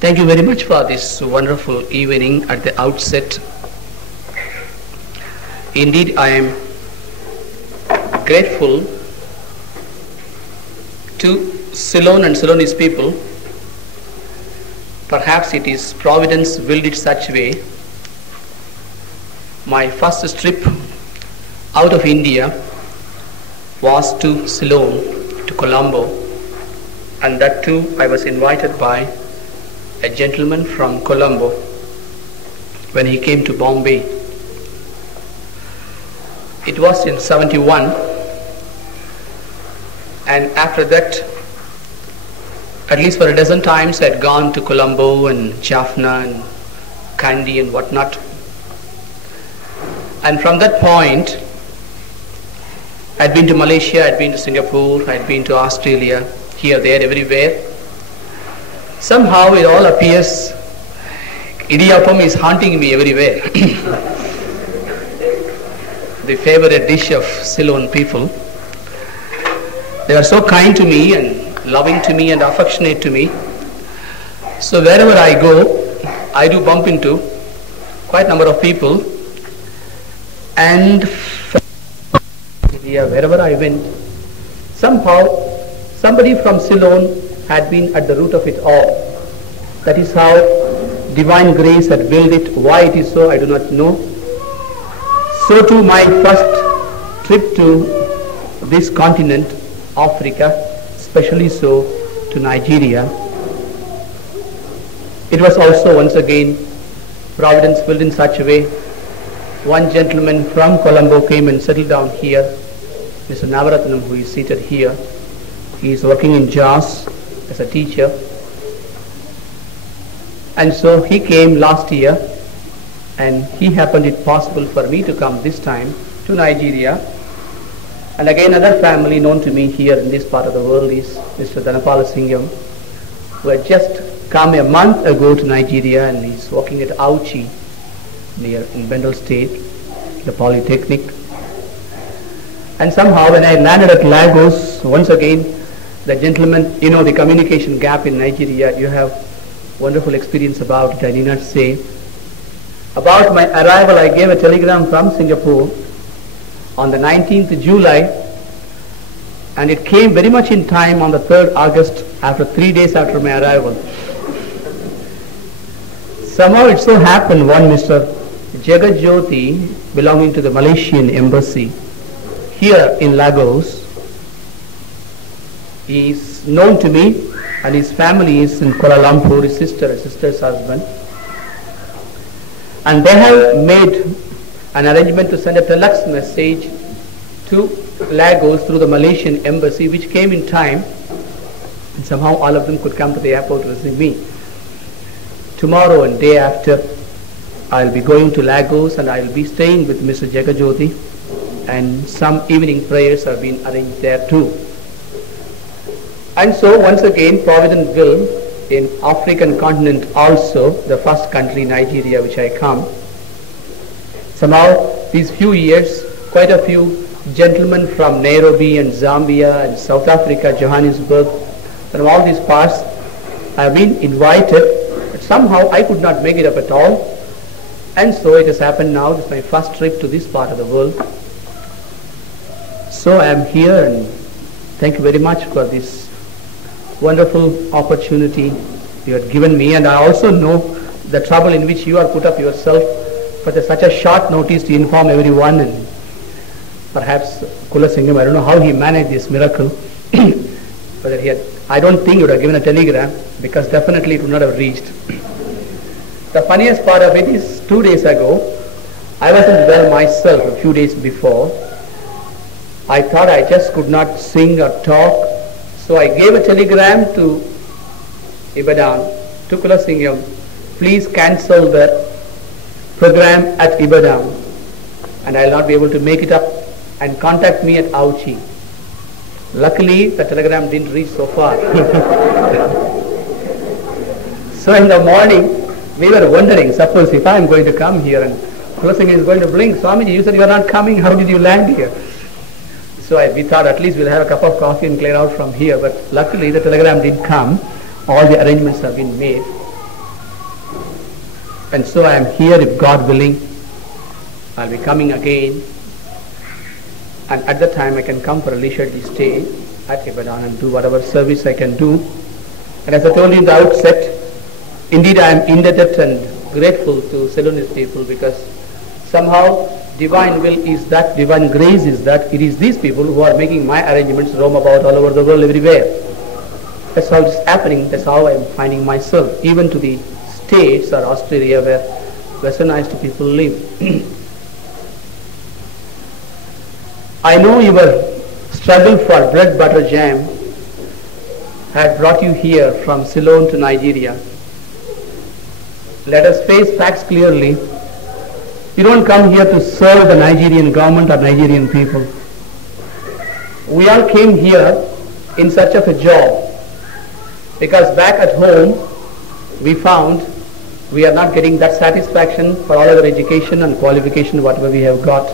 Thank you very much for this wonderful evening at the outset. Indeed, I am grateful to Ceylon and Ceylonese people. Perhaps it is Providence willed it such way. My first trip out of India was to Ceylon, to Colombo, and that too I was invited by a gentleman from Colombo when he came to Bombay. It was in 71, and after that, at least for a dozen times, I had gone to Colombo and Jaffna and Kandy and whatnot. And from that point, I had been to Malaysia, I had been to Singapore, I had been to Australia, here, there, everywhere. Somehow it all appears idiyappam is haunting me everywhere. The favorite dish of Ceylon people. They are so kind to me and loving to me and affectionate to me. So wherever I go, I do bump into quite a number of people, and wherever I went, somehow somebody from Ceylon had been at the root of it all. That is how divine grace had willed it. Why it is so, I do not know. So too my first trip to this continent, Africa, especially so to Nigeria, it was also once again Providence willed in such a way. One gentleman from Colombo came and settled down here, Mr. Navaratnam, who is seated here. He is working in JAS as a teacher, and so he came last year, and he happened it possible for me to come this time to Nigeria. And again another family known to me here in this part of the world is Mr. Dhanapala Singham, who had just come a month ago to Nigeria, and he's working at Auchi near in Bendel State, the Polytechnic. And somehow when I landed at Lagos, once again the gentleman, the communication gap in Nigeria, you have wonderful experience about it, I need not say. About my arrival, I gave a telegram from Singapore on the 19th July, and it came very much in time on the 3rd August, after 3 days after my arrival. Somehow it so happened one Mr. Jagajyoti, belonging to the Malaysian embassy here in Lagos, he is known to me, and his family is in Kuala Lumpur, his sister's husband. And they have made an arrangement to send a telex message to Lagos through the Malaysian embassy, which came in time, and somehow all of them could come to the airport to receive me. Tomorrow and day after, I'll be going to Lagos, and I'll be staying with Mr. Jagajyoti, and some evening prayers have been arranged there too. And so once again, Providence will, in African continent also, the first country, Nigeria, which I come. Somehow these few years, quite a few gentlemen from Nairobi and Zambia and South Africa, Johannesburg, from all these parts, I have been invited, but somehow I could not make it up at all. And so it has happened now, this is my first trip to this part of the world. So I am here, and thank you very much for this wonderful opportunity you had given me. And I also know the trouble in which you are put up yourself for such a short notice to inform everyone, and perhaps Kula Singham, I don't know how he managed this miracle. Whether he had, I don't think he would have given a telegram, because definitely it would not have reached. The funniest part of it is 2 days ago, I wasn't well myself a few days before. I thought I just could not sing or talk. So I gave a telegram to Ibadan, to Kula Singham, please cancel the program at Ibadan, and I will not be able to make it up, and contact me at Auchi. Luckily, the telegram didn't reach so far. So in the morning, we were wondering, suppose if I am going to come here and Kula Singham is going to blink, Swamiji, you said you are not coming, how did you land here? So we thought at least we'll have a cup of coffee and clear out from here, but luckily the telegram did come. All the arrangements have been made. And so I am here, if God willing. I'll be coming again. And at that time I can come for a leisurely stay at Ibadan and do whatever service I can do. And as I told you in the outset, indeed I am indebted and grateful to Ceylonese people, because somehow divine will is that, divine grace is that, it is these people who are making my arrangements roam about all over the world, everywhere. That's how it's happening, that's how I am finding myself, even to the States or Australia where westernized people live. I know your struggle for bread, butter, jam had brought you here from Ceylon to Nigeria. Let us face facts clearly. You don't come here to serve the Nigerian government or Nigerian people. We all came here in search of a job, because back at home we found we are not getting that satisfaction for all our education and qualification whatever we have got.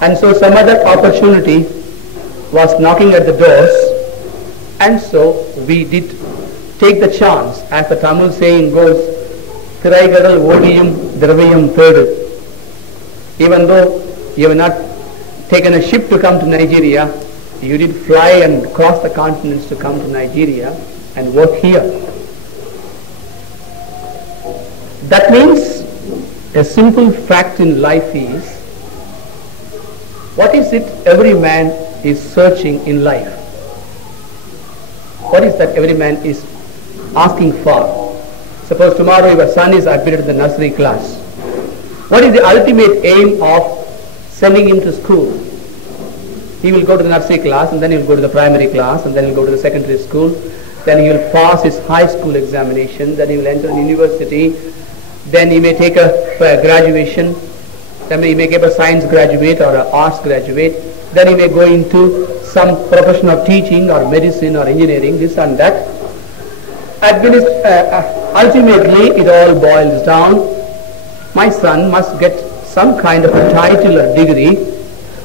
And so some other opportunity was knocking at the doors, and so we did take the chance. As the Tamil saying goes, Thiraigadal Odiyum Dravayam Pedu. Even though you have not taken a ship to come to Nigeria, you did fly and cross the continents to come to Nigeria and work here. That means a simple fact in life is, what is it every man is searching in life? What is that every man is asking for? Suppose tomorrow your son is admitted to the nursery class. What is the ultimate aim of sending him to school? He will go to the nursery class, and then he will go to the primary class, and then he will go to the secondary school. Then he will pass his high school examination. Then he will enter an university. Then he may take a graduation. Then he may get a science graduate or an arts graduate. Then he may go into some profession of teaching or medicine or engineering, this and that. Ultimately, it all boils down. My son must get some kind of a title or degree.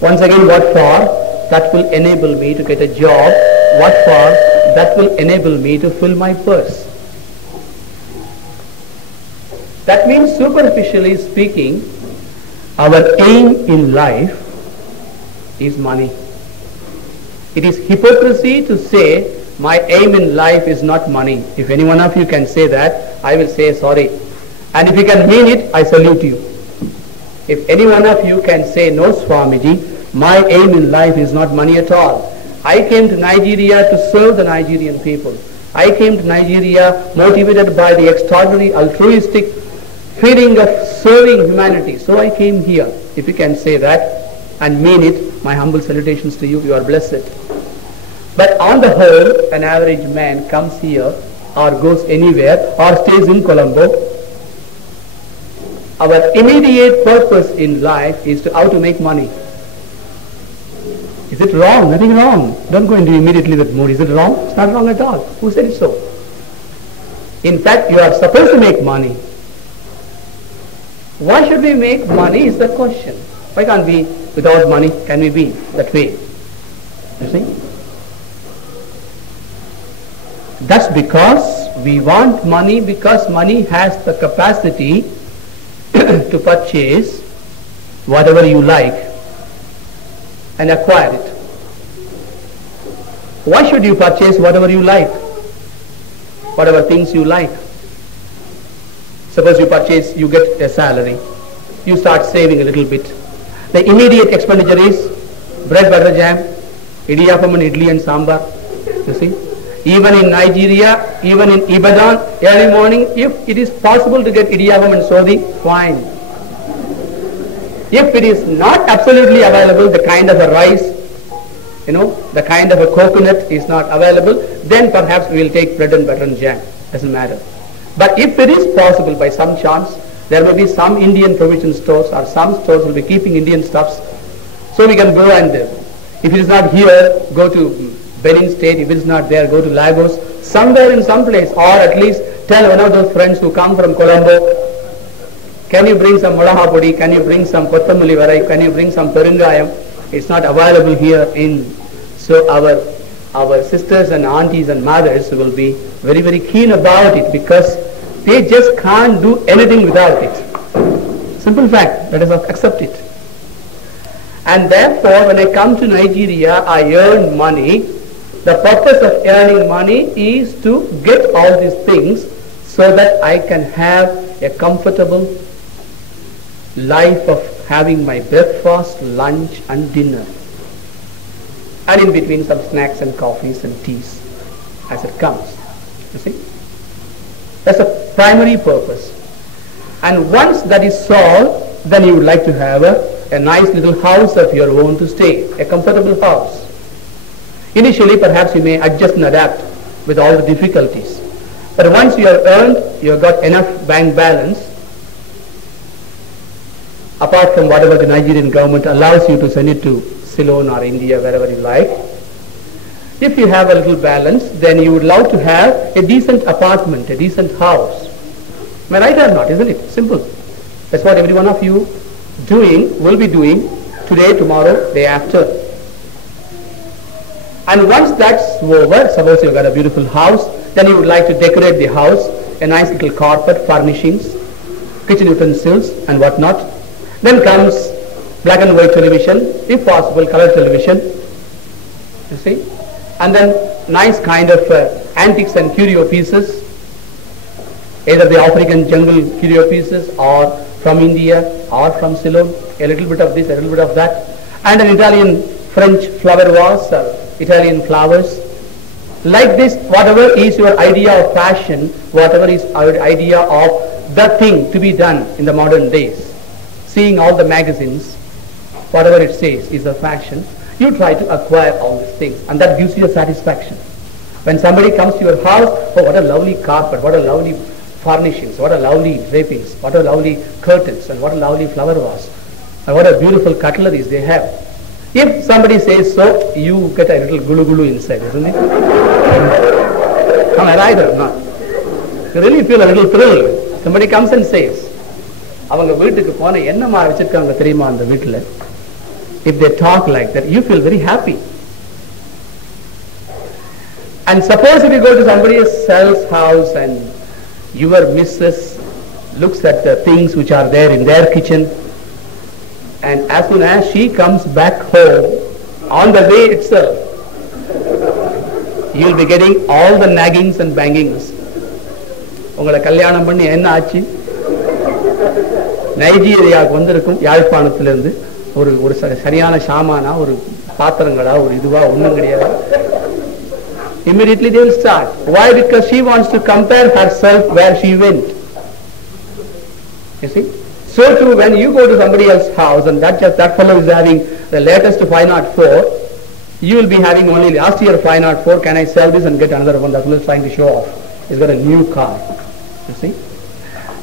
Once again, what for? That will enable me to get a job. What for? That will enable me to fill my purse. That means, superficially speaking, our aim in life is money. It is hypocrisy to say, my aim in life is not money. If any one of you can say that, I will say sorry. And if you can mean it, I salute you. If any one of you can say, no Swamiji, my aim in life is not money at all. I came to Nigeria to serve the Nigerian people. I came to Nigeria motivated by the extraordinary altruistic feeling of serving humanity. So I came here. If you can say that and mean it, my humble salutations to you. You are blessed. But on the whole, an average man comes here or goes anywhere or stays in Colombo. Our immediate purpose in life is to how to make money. Is it wrong? Nothing wrong. Don't go into immediately that mood. Is it wrong? It's not wrong at all. Who said it so? In fact, you are supposed to make money. Why should we make money is the question. Why can't we, without money, can we be that way? You see? That's because we want money, because money has the capacity to purchase whatever you like and acquire it. Why should you purchase whatever you like? Whatever things you like. Suppose you purchase, you get a salary. You start saving a little bit. The immediate expenditure is bread, butter, jam, idiyappam and idli and sambar. You see? Even in Nigeria, even in Ibadan, early morning, if it is possible to get idiyappam and sodi, fine. If it is not absolutely available, the kind of a rice, the kind of a coconut is not available, then perhaps we will take bread and butter and jam. Doesn't matter. But if it is possible by some chance, there may be some Indian provision stores or some stores will be keeping Indian stuffs. So we can go and, if it is not here, go to Benin State. If it is not there, go to Lagos. Somewhere in some place, or at least tell one of those friends who come from Colombo, can you bring some mulaha podi, can you bring some kottamulli varai, can you bring some perungayam? It's not available here in. So our sisters and aunties and mothers will be very, very keen about it, because They just can't do anything without it. Simple fact, let us accept it. And therefore, when I come to Nigeria, I earn money. The purpose of earning money is to get all these things so that I can have a comfortable life of having my breakfast, lunch and dinner. And in between some snacks and coffees and teas as it comes. You see? That's a primary purpose. And once that is solved, then you would like to have a nice little house of your own to stay, a comfortable house. Initially, perhaps you may adjust and adapt with all the difficulties. But once you have earned, you have got enough bank balance, apart from whatever the Nigerian government allows you to send it to Ceylon or India, wherever you like. If you have a little balance, then you would love to have a decent apartment, a decent house. Am I right or not? Isn't it? Simple. That's what every one of you will be doing today, tomorrow, day after. And once that's over, suppose you've got a beautiful house, then you would like to decorate the house, a nice little carpet, furnishings, kitchen utensils and whatnot. Then comes black and white television, if possible color television, you see, and then nice kind of antiques and curio pieces, either the African jungle curio pieces or from India or from Ceylon, a little bit of this, a little bit of that, and an Italian French flower vase, Italian flowers. Like this, whatever is your idea of fashion, whatever is our idea of the thing to be done in the modern days, seeing all the magazines, whatever it says is a fashion, you try to acquire all these things, and that gives you a satisfaction. When somebody comes to your house, oh, what a lovely carpet, what a lovely furnishings, what a lovely drapings, what a lovely curtains, and what a lovely flower vase, and what a beautiful cutleries they have. If somebody says so, you get a little gulu inside, isn't it? Am I right or not? You really feel a little thrill. Somebody comes and says, அவங்க வீட்டுக்கு போன என்னமா வச்சிருக்காங்க தெரியுமா அந்த வீட்டுல. If they talk like that, you feel very happy. And suppose if you go to somebody else's house and your missus looks at the things which are there in their kitchen, and as soon as she comes back home, on the way itself, you'll be getting all the naggings and bangings. உங்களை கல்யாணம் பண்ணி என்ன ஆச்சு? நைஜீரியாவுக்கு வந்திருக்கும் யாழ்ப்பாணத்திலிருந்து ஒரு சரியான சாமானா, ஒரு பாத்திரங்களா, ஒரு இதுவா ஒண்ணும் கிடையாது. Immediately they will start. Why? Because she wants to compare herself where she went. You see? So too, when you go to somebody else's house and that fellow is having the latest 504, you will be having only last year 504, can I sell this and get another one? That fellow is trying to show off. He's got a new car. You see?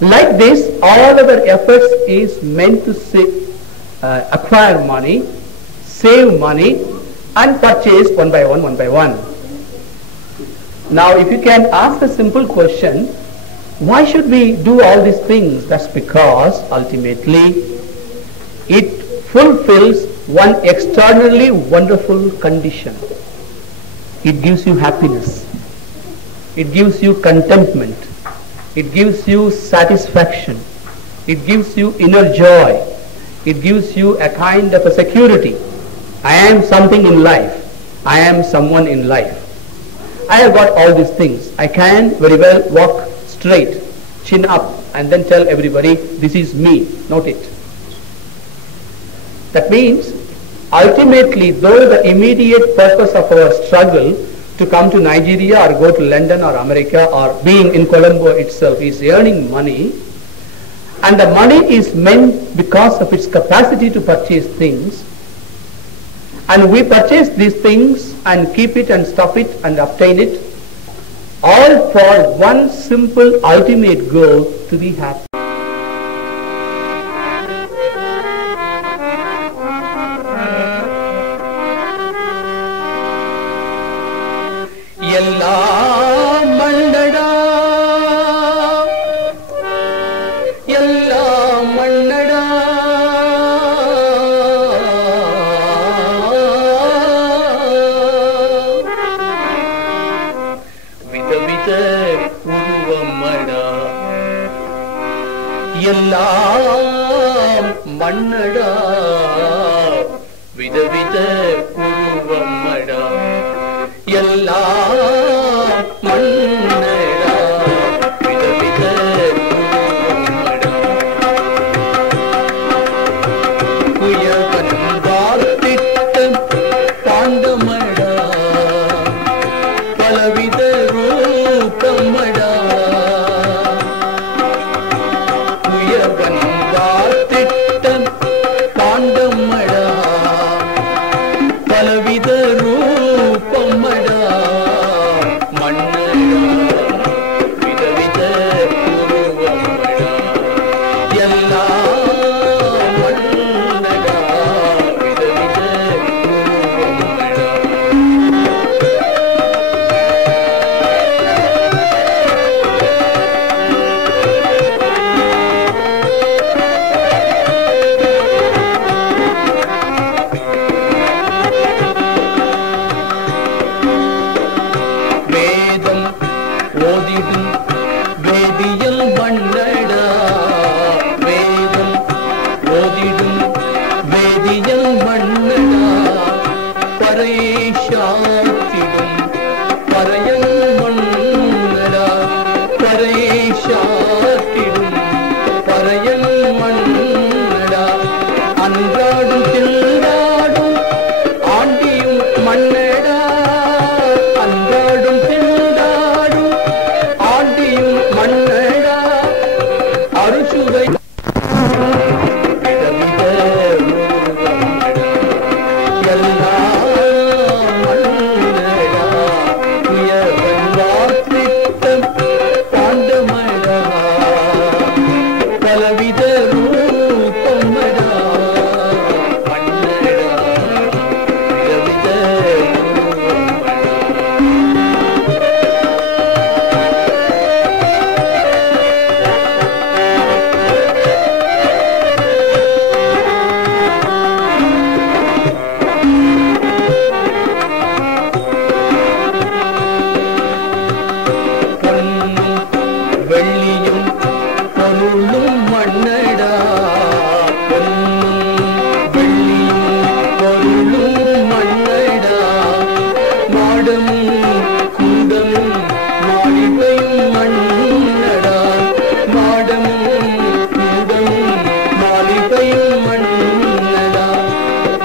Like this, all our efforts is meant to acquire money, save money and purchase one by one, one by one. Now if you can ask a simple question, why should we do all these things? That's because ultimately it fulfills one externally wonderful condition. It gives you happiness. It gives you contentment. It gives you satisfaction. It gives you inner joy. It gives you a kind of a security. I am something in life. I am someone in life. I have got all these things. I can very well walk straight, chin up, and then tell everybody, this is me, note it. That means, ultimately, though the immediate purpose of our struggle to come to Nigeria or go to London or America or being in Colombo itself is earning money, and the money is meant because of its capacity to purchase things, and we purchase these things and keep it and stuff it and obtain it, all for one simple ultimate goal, to be happy. எல்லாம் மண்ணடா விதவித உருவமடா எல்லாம் மண்ணடா விதவித உருவமடா குயவன் வார்த்திட்ட பாண்டமடா பலவித ரூபமடா குயவன் வார்த்திட்ட பாண்டமடா பலவித ரூபமடா மண்ணடா விதவித உருவமடா எல்லாம் மண்ணடா விதவித உருவமடா வேதம் ஓதிடும் வேதியல் மண்ணடா வேதம் ஓதிடும் வேதியல் மண்ணடா பரேஷாத்திடும் பரையன் மண்ணடா பரேஷாத்திடும் பரையன் மண்ணடா அன்றாடும் தில்லாடும் ஆண்டியும் மண்ணடா அன்றாடும் தில்லாடும் ஆண்டியும் மண்ணடா அருசுவை விதவித உருவமடா எல்லாம் மண்ணடா குயவன் வார்த்திட்ட பாண்டமடா பலவித ரூபமடா மண்ணடா விதவித பொன்னும் வெள்ளியும் பொருளும் மண்ணடா பொன்னும் வெள்ளியும் பொருளும் மண்ணடா மாடமும் கூடமும் மாளிகையும் மண்ணடா மாடமும் கூடமும் மாளிகையும் மண்ணடா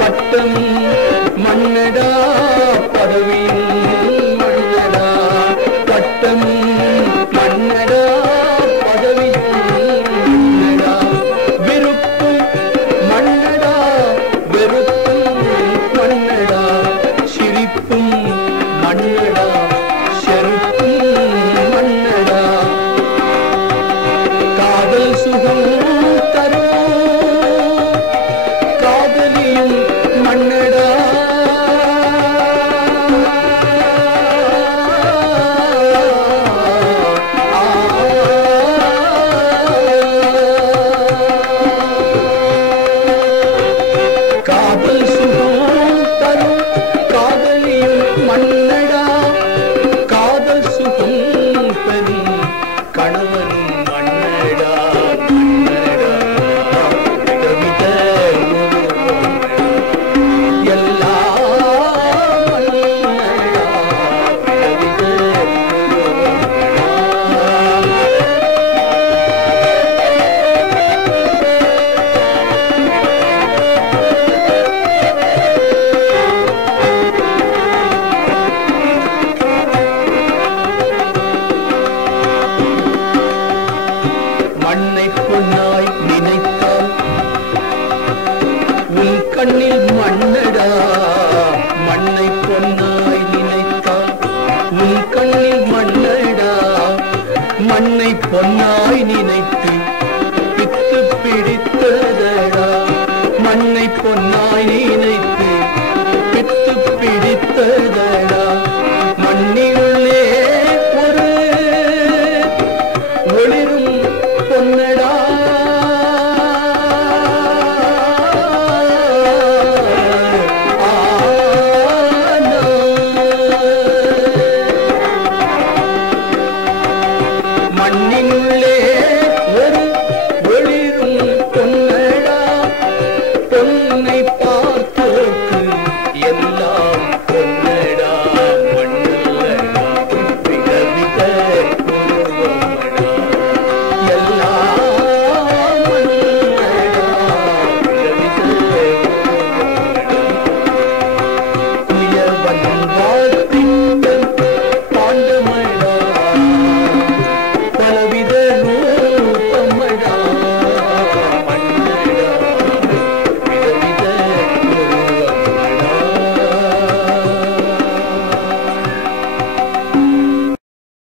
பட்டமும் மண்ணடா பதவியும் மண்ணடா பட்டமும் மண்ணடா பதவியும் மண்ணடா விருப்பும் மண்ணடா வெறுப்பும் மண்ணடா சிரிப்பும் மண்ணடா செருப்பும் மண்ணடா காதல் சுகம் தரும் காதலியும் மண்ணடா காதல் சுகம் தரும் காதலியும் மண்ணடா காதல் சுகம் பெறும் கணவனும் மண்ணடா மண்ணடா விதவித உருவமடா எல்லாம் மண்ணடா விதவித உருவமடா மண்ணை பொன்னாய் நினைத்தால் உன் கண்ணில் மண்ணடா மண்ணை பொன்னாய் நினைத்தால் உன் கண்ணில் மண்ணடா மண்ணை பொன்னாய் நினைத்து பித்து பிடித்ததடா மண்ணை பொன்னாய் நினைத்து பித்து பிடித்ததடா மண்ணினுள்ளே ஒரு ஒளிரும் பொன்னடா மண்ணினுள்ளே